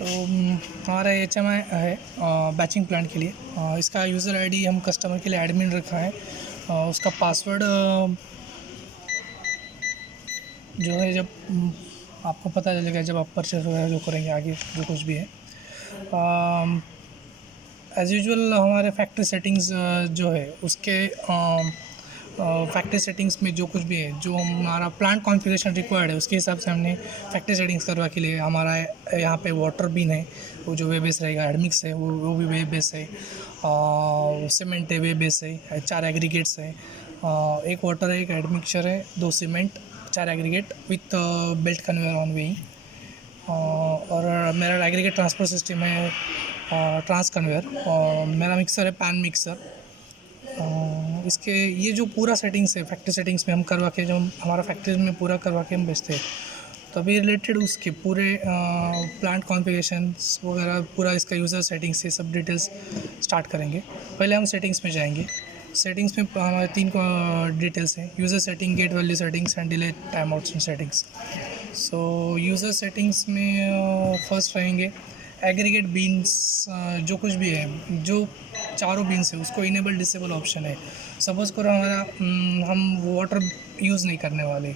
हमारा HMI है batching plant के लिए। इसका यूज़र आईडी हम कस्टमर के लिए एडमिन रखा है। उसका पासवर्ड जो है जब आपको पता चलेगा जब आप परचेस वगैरह जो करेंगे आगे जो कुछ भी है। एज़ यूजुअल हमारे फैक्ट्री सेटिंग्स जो है उसके फैक्ट्री सेटिंग्स में जो कुछ भी है जो हमारा प्लांट कॉन्फ़िगरेशन रिक्वायर्ड है उसके हिसाब से हमने फैक्ट्री सेटिंग्स करवा के लिए हमारा यहाँ पे वाटर बीन है वो जो वे बेस रहेगा, एडमिक्स है वो भी वे बेस है, सीमेंट है वे बेस है, 4 एग्रीगेट्स है, एक वाटर है, एक एडमिक्सचर है, 2 cement, 4 aggregate with belt conveyor on weighing. और मेरा एग्रीगेट ट्रांसपोर्ट सिस्टम है ट्रांस कन्वेयर, और मेरा मिक्सर है पैन मिक्सर। इसके ये जो पूरा सेटिंग्स है फैक्ट्री सेटिंग्स में हम करवा के जो हमारा फैक्ट्री में पूरा करवा के हम बेचते हैं, तो अभी रिलेटेड उसके पूरे प्लांट कॉन्फ़िगरेशंस वगैरह पूरा इसका यूज़र सेटिंग्स से सब डिटेल्स स्टार्ट करेंगे। पहले हम सेटिंग्स में जाएंगे। सेटिंग्स में हमारे 3 डिटेल्स हैं: user setting, gate value settings and delay time out settings. So user settings में फर्स्ट रहेंगे एग्रीगेट बीन्स, जो कुछ भी है जो चारों बीन्स है उसको इनेबल डिसेबल ऑप्शन है। सपोज़ करो हमारा हम वाटर यूज़ नहीं करने वाले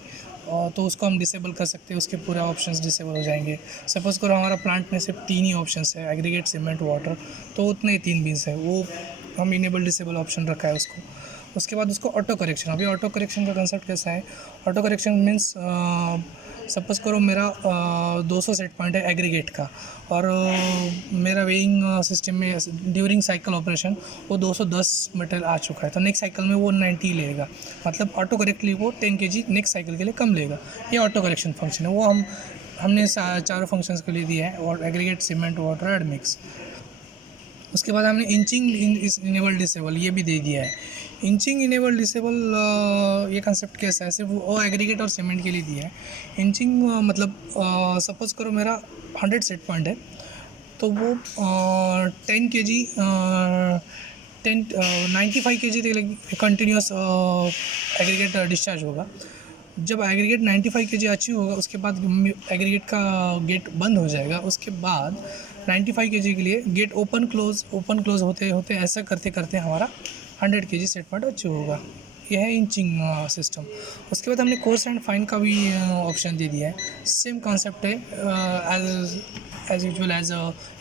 तो उसको हम डिसेबल कर सकते हैं, उसके पूरे ऑप्शंस डिसेबल हो जाएंगे। सपोज़ करो हमारा प्लांट में सिर्फ 3 ही ऑप्शंस है, एग्रीगेट, सीमेंट, वाटर, तो उतने ही 3 बीन्स है, वो हम इनेबल डिसेबल ऑप्शन रखा है उसको। उसके बाद उसको ऑटो करेक्शन, अभी ऑटो करेक्शन का कंसेप्ट कैसा है? ऑटो करेक्शन मीन्स सपोज़ करो मेरा 200 सेट पॉइंट है एग्रीगेट का, और मेरा वेइंग सिस्टम में ड्यूरिंग साइकिल ऑपरेशन वो 210 मटेरियल आ चुका है, तो नेक्स्ट साइकिल में वो 90 लेगा, मतलब ऑटो करेक्टली वो 10 kg नेक्स्ट साइकिल के लिए कम लेगा। ये ऑटो करेक्शन फंक्शन है, वो हमने चारों फंक्शंस के लिए दिया है, और एग्रीगेट, सीमेंट, वाटर, एडमिक्स। उसके बाद हमने इंचिंग इनेबल डिसेबल ये भी दे दिया है। इंचिंग इनेबल डिसेबल ये कंसेप्ट कैसा है? सिर्फ वो एग्रीगेट और सीमेंट के लिए दिया है। इंचिंग मतलब सपोज़ करो मेरा 100 सेट पॉइंट है, तो वो 10 kg 95 kg तक कंटिन्यूस एग्रीगेट डिस्चार्ज होगा। जब एग्रीगेट 95 kg अचीव होगा उसके बाद एग्रीगेट का गेट बंद हो जाएगा। उसके बाद 95 kg के लिए गेट ओपन क्लोज होते होते ऐसा करते करते हमारा 100 kg सेट पॉइंट अचीव होगा। यह है इंचिंग सिस्टम। उसके बाद हमने कोर्स एंड फाइन का भी ऑप्शन दे दिया है। सेम कॉन्सेप्ट है as usual as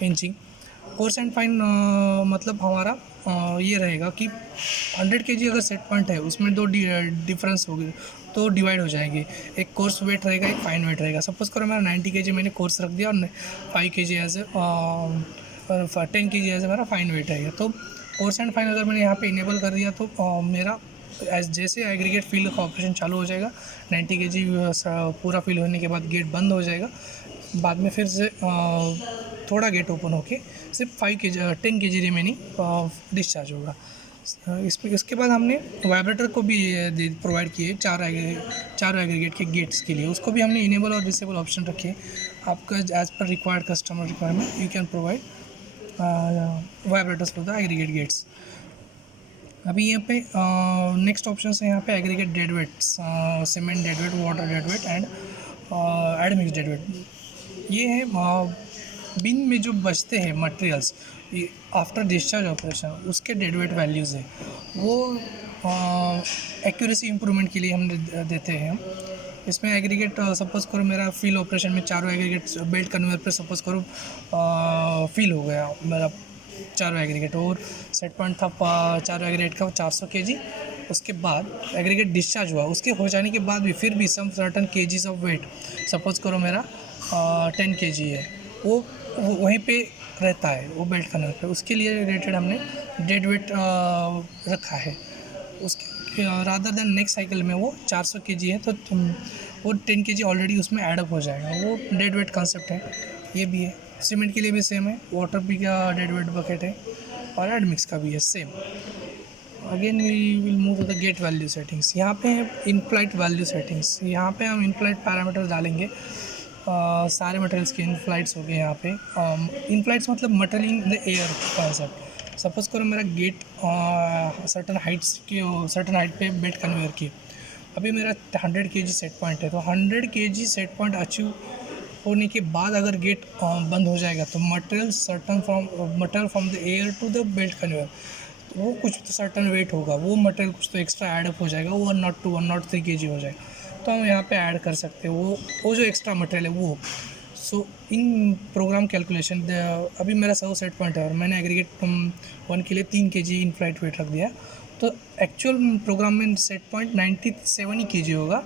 inching. Coarse and fine मतलब हमारा ये रहेगा कि 100 kg अगर सेट पॉइंट है उसमें 2 डिफरेंस होगी, तो डिवाइड हो जाएंगे। एक कोर्स वेट रहेगा, एक फाइन वेट रहेगा। सपोज़ करो मेरा 90 kg मैंने कोर्स रख दिया और 5 kg एज 10 kg एज मेरा फाइन वेट रहेगा। तो कोर्स एंड फाइन अगर मैंने यहाँ पे इनेबल कर दिया तो मेरा जैसे एग्रीगेट फील्ड का ऑपरेशन चालू हो जाएगा, 90 kg पूरा फील होने के बाद गेट बंद हो जाएगा। बाद में फिर से थोड़ा गेट ओपन होके सिर्फ 10 kg रिमेनिंग डिस्चार्ज होगा। इसके बाद हमने वाइब्रेटर को भी प्रोवाइड किए चारों एग्रीगेट के गेट्स के लिए। उसको भी हमने इनेबल और डिसेबल ऑप्शन रखे। आपका as per required customer requirement you can provide vibrators for the aggregate gates. अभी यहाँ पे नेक्स्ट ऑप्शन है यहाँ पे aggregate dead weights, cement dead weight, water dead weight and admix dead weight. ये है बिन में जो बचते हैं मटेरियल्स आफ्टर डिस्चार्ज ऑपरेशन, उसके डेड वेट वैल्यूज़ है वो एक्यूरेसी इंप्रूवमेंट के लिए हम देते हैं हम। इसमें एग्रीगेट सपोज़ करो मेरा फील ऑपरेशन में चारों एग्रीगेट बेल्ट कन्वेयर पे सपोज़ करो फील हो गया मेरा चारों एग्रीगेट, और सेट पॉइंट था चारों एग्रीगेट का 400 kg। उसके बाद एग्रीगेट डिस्चार्ज हुआ, उसके हो जाने के बाद भी फिर भी some certain kgs of weight, suppose करो मेरा 10 kg है, वो वहीं पे रहता है वो बेल्ट कन्वेयर पे, उसके लिए रिलेटेड हमने डेड वेट रखा है। उसके रादर देन नेक्स्ट साइकिल में वो 400 kg है तो वो 10 kg ऑलरेडी उसमें एडअप हो जाएगा, वो डेड वेट कंसेप्ट है। ये भी है। सीमेंट के लिए भी सेम है, वाटर भी का डेड वेट बकेट है, और एडमिक्स का भी है same. Again we will move to the gate value settings. यहाँ पे इन फ्लाइट वैल्यू सेटिंग्स, यहाँ पे हम इन फ्लाइट पैरामीटर डालेंगे। सारे मटेरियल्स के इन फ्लाइट्स हो गए यहाँ पे। इन फ्लाइट्स मतलब material in the air concept. Suppose करो मेरा गेट सर्टन हाइट पे बेल्ट कन्वेयर की, अभी मेरा 100 kg सेट पॉइंट है, तो 100 kg सेट पॉइंट अचीव होने के बाद अगर गेट बंद हो जाएगा तो material from the air to the belt conveyor, वो कुछ तो सर्टन वेट होगा, वो मटेरियल कुछ तो एक्स्ट्रा ऐड हो जाएगा, वो 103 kg हो जाएगा, तो हम यहाँ पे ऐड कर सकते हैं वो जो एक्स्ट्रा मटेरियल है वो। सो इन प्रोग्राम कैलकुलेशन अभी मेरा 100 सेट पॉइंट है और मैंने एग्रीगेट 1 के लिए 3 kg इन फ्लाइट वेट रख दिया, तो एक्चुअल प्रोग्राम में सेट पॉइंट 97 ही kg होगा,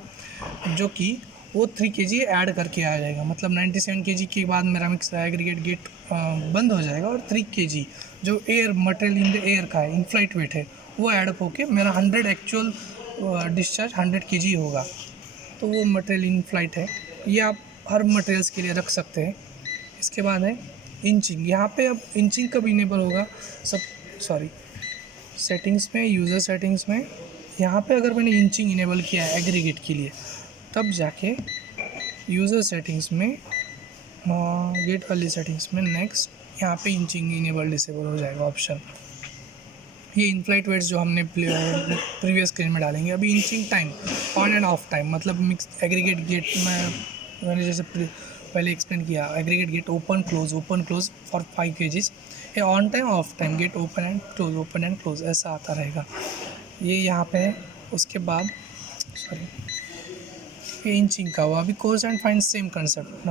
जो कि वो 3 kg ऐड करके आ जाएगा। मतलब 97 kg के बाद मेरा मिक्स एग्रीगेट गेट बंद हो जाएगा और 3 kg जो air material in the air का है, इन फ्लाइट वेट है, वो ऐड होके मेरा 100 एक्चुअल डिस्चार्ज 100 kg होगा। तो वो मटेरियल इन फ्लाइट है, ये आप हर मटेरियल्स के लिए रख सकते हैं। इसके बाद है इंचिंग। यहाँ पे अब इंचिंग कब इनेबल होगा, सेटिंग्स में, यूज़र सेटिंग्स में, यहाँ पे अगर मैंने इंचिंग इनेबल किया है एग्रीगेट के लिए, तब जाके यूज़र सेटिंग्स में, गेट वाली सेटिंग्स में नेक्स्ट, यहाँ पे इंचिंग इनेबल डिसेबल हो जाएगा ऑप्शन। ये इन फ्लाइट वेट्स जो हमने प्रीवियस स्क्रीन में डालेंगे। अभी inching time, on and off time, मतलब मिक्स एग्रीगेट गेट में मैंने जैसे पहले एक्सप्लेन किया, aggregate gate open close for 5 kgs, ये on time off time, gate open and close ऐसा आता रहेगा। ये यहाँ पे है। उसके बाद ये इंचिंग का हुआ। अभी कोस एंड फाइन सेम कंसेप्ट,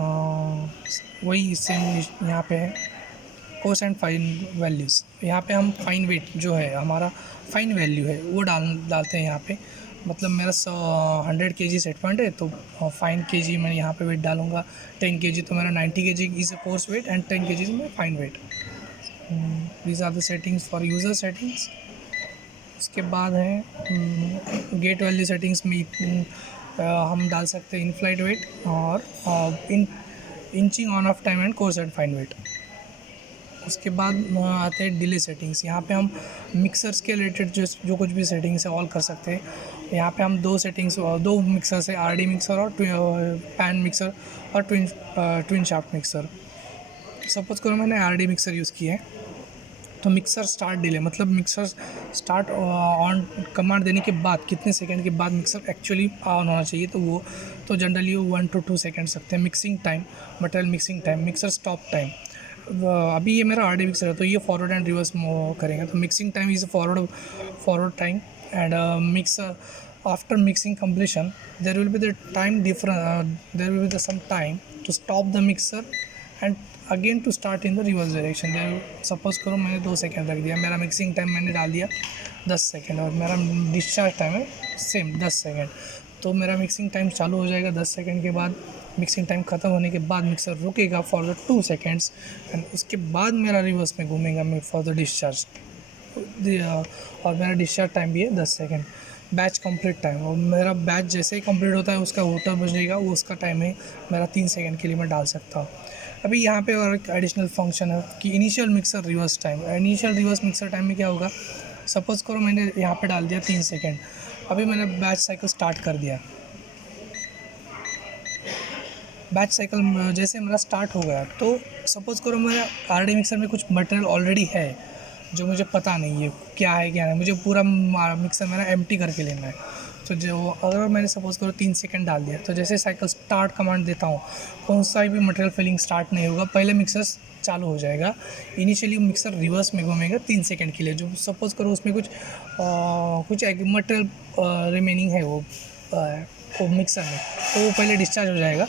वही सेम यहाँ पे है। कोस एंड फाइन वैल्यूज़, यहाँ पे हम फाइन वेट जो है हमारा फाइन वैल्यू है वो डालते हैं यहाँ पे। मतलब मेरा 100 kg सेट पॉइंट है, तो फाइन kg मैं यहाँ पे वेट डालूँगा 10 kg, तो मेरा 90 kg is a coarse weight and 10 kg is my fine weight. These are the settings for user settings. उसके बाद है गेट वैल्यू सेटिंग्स में हम डाल सकते हैं इन फ्लाइट वेट और inching on off time and coarse and fine weight. उसके बाद आते हैं डिले सेटिंग्स। यहाँ पे हम मिक्सर्स के रिलेटेड जो कुछ भी सेटिंग्स है ऑल कर सकते हैं। यहाँ पे हम दो मिक्सर्स है, आरडी मिक्सर और पैन मिक्सर और ट्विन शाफ्ट मिक्सर। सपोज करो मैंने आरडी मिक्सर यूज़ किया है, तो मिक्सर स्टार्ट डिले, मतलब मिक्सर स्टार्ट ऑन कमांड देने के बाद कितने सेकंड के बाद मिक्सर एक्चुअली ऑन होना चाहिए, तो वो तो जनरली वो 1 to 2 सेकेंड सकते हैं। Mixing time, material mixing time, mixer stop time. अभी ये मेरा आरडी मिक्सर है, तो ये फॉरवर्ड एंड रिवर्स करेंगे, तो mixing time is forward time and mixer after mixing completion there will be the time difference, there will be the some time to stop the mixer and again to start in the reverse direction. Suppose करो मैंने 2 second रख दिया, मेरा mixing time मैंने डाल दिया 10 second और मेरा डिस्चार्ज टाइम है सेम 10 सेकेंड, तो मेरा मिक्सिंग टाइम चालू हो जाएगा 10 सेकेंड के बाद। मिक्सिंग टाइम ख़त्म होने के बाद मिक्सर रुकेगा फॉर द 2 सेकेंड्स एंड उसके बाद मेरा रिवर्स में घूमेगा मैं फॉर द डिस्चार्ज, और मेरा डिस्चार्ज टाइम भी है 10 सेकेंड। बैच कंप्लीट टाइम, और मेरा बैच जैसे ही कंप्लीट होता है उसका होटर बजेगा, वो उसका टाइम है मेरा 3 सेकेंड के लिए मैं डाल सकता हूँ। अभी यहाँ पे और एक एडिशनल फंक्शन है कि initial mixer reverse time. Initial reverse mixer time में क्या होगा, सपोज़ करो मैंने यहाँ पे डाल दिया 3 सेकेंड, अभी मैंने बैच साइकिल स्टार्ट कर दिया। बैच साइकिल जैसे मेरा स्टार्ट हो गया, तो सपोज़ करो मेरा आरडी मिक्सर में कुछ मटेरियल ऑलरेडी है जो मुझे पता नहीं है क्या है क्या नहीं, मुझे पूरा मिक्सर मेरा एम्प्टी करके लेना है। तो जो अगर मैंने सपोज़ करो 3 सेकेंड डाल दिया, तो जैसे साइकिल स्टार्ट कमांड देता हूँ कौन सा भी मटेरियल फिलिंग स्टार्ट नहीं होगा, पहले मिक्सर चालू हो जाएगा। इनिशियली मिक्सर रिवर्स में घूमेगा 3 सेकेंड के लिए, जो सपोज़ करो उसमें कुछ मटेरियल रिमेनिंग है वो मिक्सर में, तो वो पहले डिस्चार्ज हो जाएगा।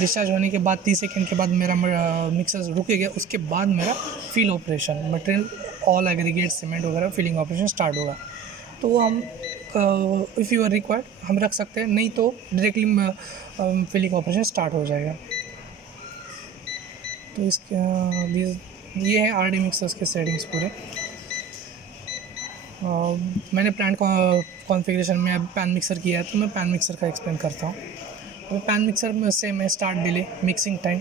डिस्चार्ज होने के बाद 30 सेकेंड के बाद मेरा मिक्सर रुकेगा, उसके बाद मेरा fill operation, material all aggregate cement वगैरह फिलिंग ऑपरेशन स्टार्ट होगा। तो वो हम इफ़ यू आर रिक्वायर्ड हम रख सकते हैं, नहीं तो डायरेक्टली फिलिंग ऑपरेशन स्टार्ट हो जाएगा। तो ये है आरडी मिक्सर्स के सेटिंग्स पूरे। मैंने प्लांट कॉन्फ़िगरेशन में अब पैन मिक्सर किया है, तो मैं पैन मिक्सर का एक्सप्लेन करता हूँ। तो पैन मिक्सर में सेम है, start delay, mixing time,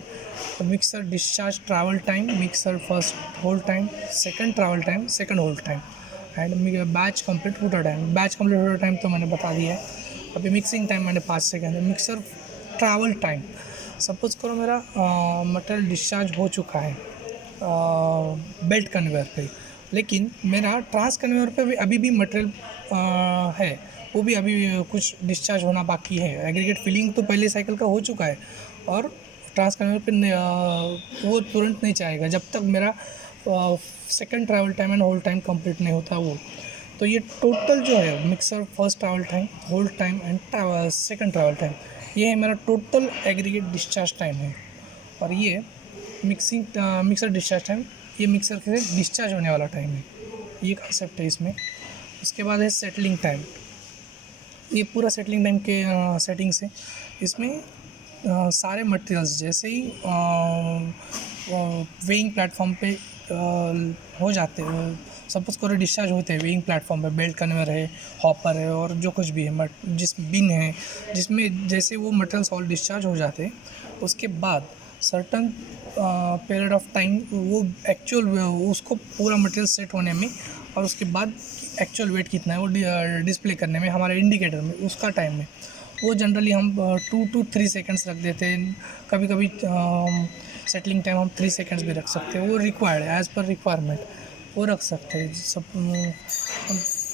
mixer discharge travel time, mixer first hold time, second travel time, second hold time and batch complete holder time. Batch complete holder time तो मैंने बता दिया है। अभी मिक्सिंग टाइम मैंने 5 second है। Mixer travel time, suppose करो मेरा मटेरियल डिस्चार्ज हो चुका है बेल्ट कन्वेयर पे, लेकिन मेरा ट्रांस कन्वेयर पे भी अभी भी मटेरियल है, वो भी अभी कुछ डिस्चार्ज होना बाकी है। एग्रीगेट फिलिंग तो पहले साइकिल का हो चुका है और ट्रांस कन्वेयर पे वो तुरंत नहीं चाहेगा जब तक मेरा second travel time and hold time complete नहीं होता वो। तो ये टोटल जो है mixer first travel time, hold time and second travel time, ये है मेरा टोटल एग्रीगेट डिस्चार्ज टाइम है। और ये मिक्सर डिस्चार्ज टाइम, ये मिक्सर से डिस्चार्ज होने वाला टाइम है, ये कंसेप्ट है इसमें। उसके बाद है सेटलिंग टाइम, ये पूरा सेटलिंग टाइम के सेटिंग्स है। इसमें सारे मटेरियल्स जैसे ही वेइंग प्लेटफॉर्म पे हो जाते हैं, सपोज करो डिस्चार्ज होते हैं वेइंग प्लेटफॉर्म पे, बेल्ट कन्वेयर है, हॉपर है और जो कुछ भी है जिस बिन है जिसमें जैसे वो मटेरियल्स ऑल डिस्चार्ज हो जाते हैं, उसके बाद सर्टन पीरियड ऑफ टाइम वो एक्चुअल उसको पूरा मटेरियल सेट होने में और उसके बाद एक्चुअल वेट कितना है वो डिस्प्ले करने में हमारे इंडिकेटर में, उसका टाइम में वो जनरली हम 2 to 3 सेकेंड्स रख देते हैं। कभी कभी सेटलिंग टाइम हम 3 सेकेंड्स भी रख सकते हैं, वो रिक्वायर्ड है, एज़ पर रिक्वायरमेंट वो रख सकते हैं सब।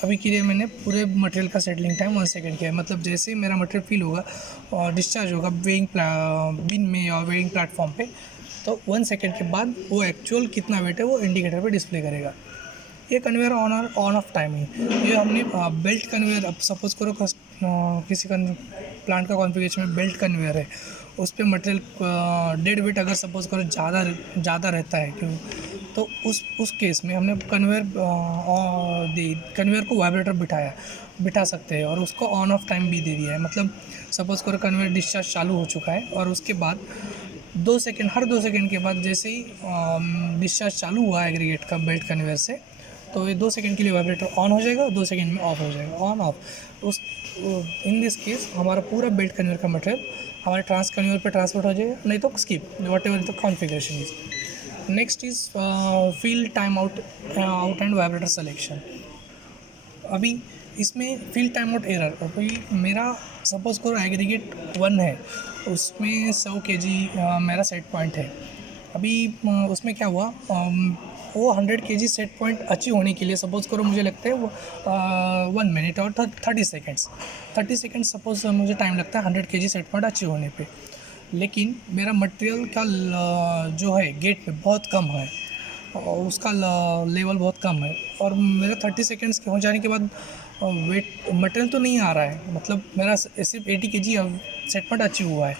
अभी के लिए मैंने पूरे मटेरियल का सेटलिंग टाइम 1 सेकेंड किया है। मतलब जैसे ही मेरा मटेरियल फिल होगा और डिस्चार्ज होगा वेइंग बिन में या वेइंग प्लेटफॉर्म पे, तो 1 सेकेंड के बाद वो एक्चुअल कितना वेट है वो इंडिकेटर पे डिस्प्ले करेगा। ये कन्वेयर ऑन ऑफ टाइम है। ये हमने बेल्ट कन्वेयर, अब सपोज करो किसी प्लांट का कॉन्फ़िगरेशन में बेल्ट कन्वेयर है, उस पर मटेरियल डेड वेट अगर सपोज करो ज़्यादा रहता है क्यों, तो उस केस में हमने कन्वेयर को वाइब्रेटर बिठा सकते हैं और उसको ऑन ऑफ टाइम भी दे दिया है। मतलब सपोज करो कन्वेयर डिस्चार्ज चालू हो चुका है और उसके बाद 2 सेकेंड, हर 2 सेकेंड के बाद जैसे ही डिस्चार्ज चालू हुआ एग्रीगेट का बेल्ट कन्वेयर से, तो ये 2 सेकेंड के लिए वाइब्रेटर ऑन हो जाएगा, 2 सेकेंड में ऑफ हो जाएगा, ऑन ऑफ। उस इन दिस केस हमारा पूरा बेल्ट कन्वेयर का मटेरियल हमारे ट्रांस कन्वेयर पे ट्रांसफर हो जाएगा, नहीं तो skip what ever the configuration is. Next is field time out and vibrator selection. अभी इसमें फील्ड टाइम आउट एरर, अभी मेरा सपोज करो एग्रीगेट 1 है, उसमें 100 kg मेरा सेट पॉइंट है। अभी उसमें क्या हुआ, वो 100 kg सेट पॉइंट अचीव होने के लिए सपोज़ करो मुझे लगता है वो 1 मिनट और 30 सेकेंड्स सपोज मुझे टाइम लगता है 100 kg सेट पॉइंट अचीव होने पे। लेकिन मेरा मटेरियल का जो है गेट पे बहुत कम है और उसका लेवल बहुत कम है और मेरा 30 सेकेंड्स के हो जाने के बाद वेट मटेरियल तो नहीं आ रहा है, मतलब मेरा सिर्फ 80 kg सेट पॉइंट अचीव हुआ है।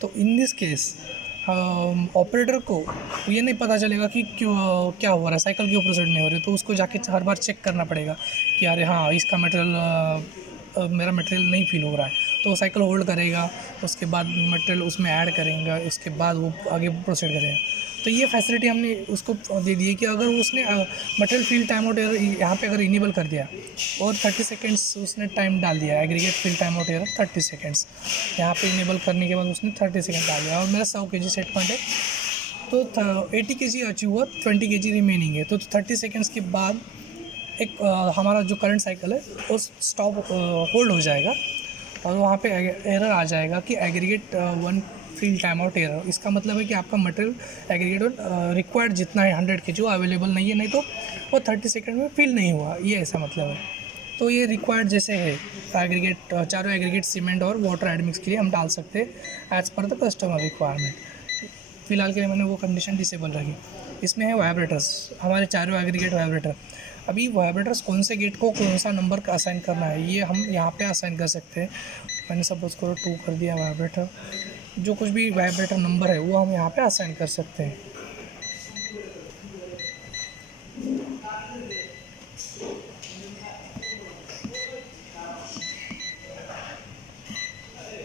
तो इन दिस केस ऑपरेटर को ये नहीं पता चलेगा कि क्या हो रहा है, साइकिल क्यों प्रोसीड नहीं हो रही, तो उसको जाके हर बार चेक करना पड़ेगा कि अरे हाँ इसका मटेरियल मेरा मटेरियल नहीं फील हो रहा है, तो वो साइकिल होल्ड करेगा, उसके बाद मटेरियल उसमें ऐड करेंगे, उसके बाद वो आगे प्रोसीड करेगा। तो ये फैसिलिटी हमने उसको दे दी है कि अगर उसने material field time out error यहाँ पे अगर इनेबल कर दिया और 30 सेकेंड्स उसने टाइम डाल दिया, aggregate field time out error 30 seconds यहाँ पे इनेबल करने के बाद उसने 30 सेकेंड डाल दिया और मेरा 100 kg सेट पॉइंट है, तो 80 kg अचीव हुआ, 20 kg रिमेनिंग है, तो 30 सेकेंड्स के बाद एक हमारा जो करंट साइकिल है वो स्टॉप होल्ड हो जाएगा और वहाँ पे एरर आ जाएगा कि aggregate 1 field time out error. इसका मतलब है कि आपका मटेरियल एग्रीगेट रिक्वायर्ड जितना है 100 kg वो अवेलेबल नहीं है, नहीं तो वो 30 सेकेंड में फील नहीं हुआ, ये ऐसा मतलब है। तो ये रिक्वायर्ड जैसे है एग्रीगेट, चारों एग्रीगेट सीमेंट और वाटर एडमिक्स के लिए हम डाल सकते हैं as per the customer requirement. फ़िलहाल के लिए मैंने वो कंडीशन डिसेबल रखी। इसमें है वाइब्रेटर्स, हमारे चारों एग्रीगेट वाइब्रेटर। अभी वाइब्रेटर्स कौन से गेट को कौन सा नंबर का असाइन करना है ये हम यहाँ पे असाइन कर सकते हैं। मैंने सपोज करो 2 कर दिया वाइब्रेटर, जो कुछ भी वाइब्रेटर नंबर है वो हम यहाँ पे असाइन कर सकते हैं।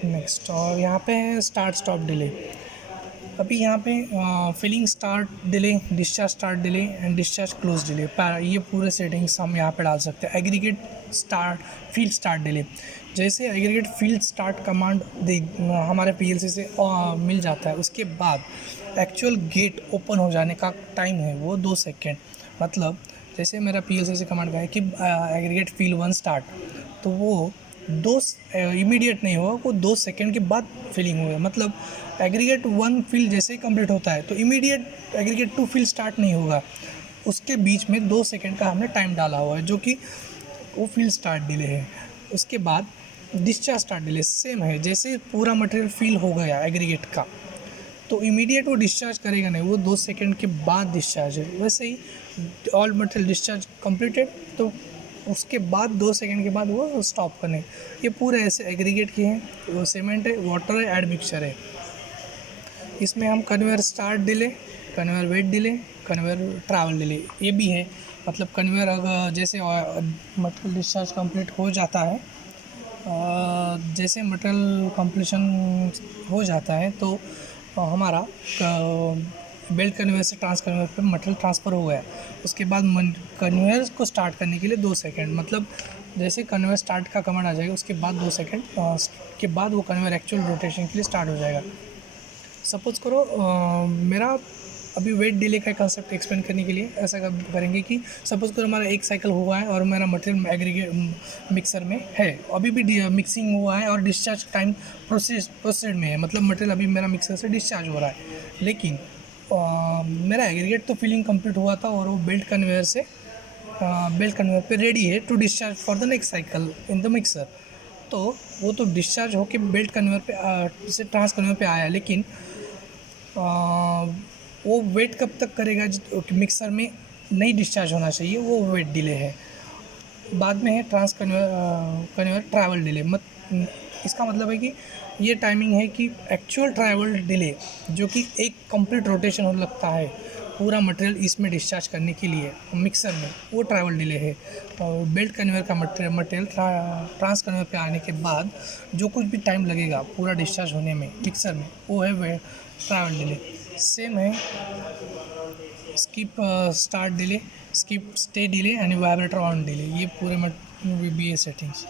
नेक्स्ट, और यहाँ पे है स्टार्ट स्टॉप डिले। अभी यहाँ पे filling start delay, discharge start delay and discharge close delay, ये पूरे सेटिंग्स हम यहाँ पे डाल सकते हैं। Aggregate start field start delay, जैसे एग्रीगेट फील्ड स्टार्ट कमांड हमारे पीएलसी से मिल जाता है, उसके बाद एक्चुअल गेट ओपन हो जाने का टाइम है वो 2 सेकेंड। मतलब जैसे मेरा पीएलसी से कमांड गया है कि एग्रीगेट फील्ड 1 स्टार्ट, तो वो इमीडिएट नहीं होगा, वो 2 सेकेंड के बाद फीलिंग होगा। मतलब एग्रीगेट 1 फील्ड जैसे ही कंप्लीट होता है तो इमीडिएट एग्रीगेट 2 फील्ड स्टार्ट नहीं होगा, उसके बीच में 2 सेकेंड का हमने टाइम डाला हुआ है जो कि वो फील्ड स्टार्ट डिले है। उसके बाद डिस्चार्ज स्टार्ट डिले सेम है, जैसे पूरा मटेरियल फील हो गया एग्रीगेट का तो इमीडिएट वो डिस्चार्ज करेगा नहीं, वो 2 सेकंड के बाद डिस्चार्ज है। वैसे ही ऑल मटेरियल डिस्चार्ज कंप्लीटेड, तो उसके बाद 2 सेकंड के बाद वो स्टॉप करने। ये पूरे ऐसे एग्रीगेट किए हैं, वो सीमेंट है, वाटर है, एड मिक्सचर है। इसमें हम conveyor start delay, conveyor wait delay, conveyor travel delay ये भी है। मतलब कन्वेयर अगर जैसे मटेरियल डिस्चार्ज कंप्लीट हो जाता है, जैसे मटेरियल कंप्लीशन हो जाता है तो हमारा बेल्ट कन्वेयर से ट्रांस कन्वेयर पर मटेरियल ट्रांसफ़र हो गया। उसके बाद कन्वेयर को स्टार्ट करने के लिए 2 सेकंड, मतलब जैसे कन्वेयर स्टार्ट का कमांड आ जाएगा उसके बाद 2 सेकंड के बाद वो कन्वेयर एक्चुअल रोटेशन के लिए स्टार्ट हो जाएगा। सपोज़ करो मेरा अभी वेट डिले का कंसेप्ट एक्सप्लेन करने के लिए ऐसा करेंगे कि सपोज़ करो हमारा एक साइकिल हुआ है और मेरा मटेरियल एग्रीगेट मिक्सर में है, अभी भी मिक्सिंग हुआ है और डिस्चार्ज टाइम प्रोसेड में है, मतलब मटेरियल अभी मेरा मिक्सर से डिस्चार्ज हो रहा है। लेकिन मेरा एग्रीगेट तो फिलिंग कंप्लीट हुआ था और वो बेल्ट कन्वेयर पे रेडी है to discharge for the next cycle in the mixer. तो वो तो डिस्चार्ज होके बेल्ट कन्वेयर पे से ट्रांस कन्वेयर पे आया, लेकिन वो वेट कब तक करेगा मिक्सर में नहीं डिस्चार्ज होना चाहिए, वो वेट डिले है। बाद में है कन्वेयर ट्रैवल डिले। इसका मतलब है कि ये टाइमिंग है कि एक्चुअल ट्रैवल डिले जो कि एक कंप्लीट रोटेशन हो लगता है पूरा मटेरियल इसमें डिस्चार्ज करने के लिए मिक्सर में, वो ट्रैवल डिले है। और बेल्ट कन्वेयर का मटेरियल ट्रांस कन्वेयर पे आने के बाद जो कुछ भी टाइम लगेगा पूरा डिस्चार्ज होने में मिक्सर में, वो है ट्रैवल डिले। सेम है skip start delay, skip stay delay and vibrator on delay, ये पूरे BA सेटिंग्स।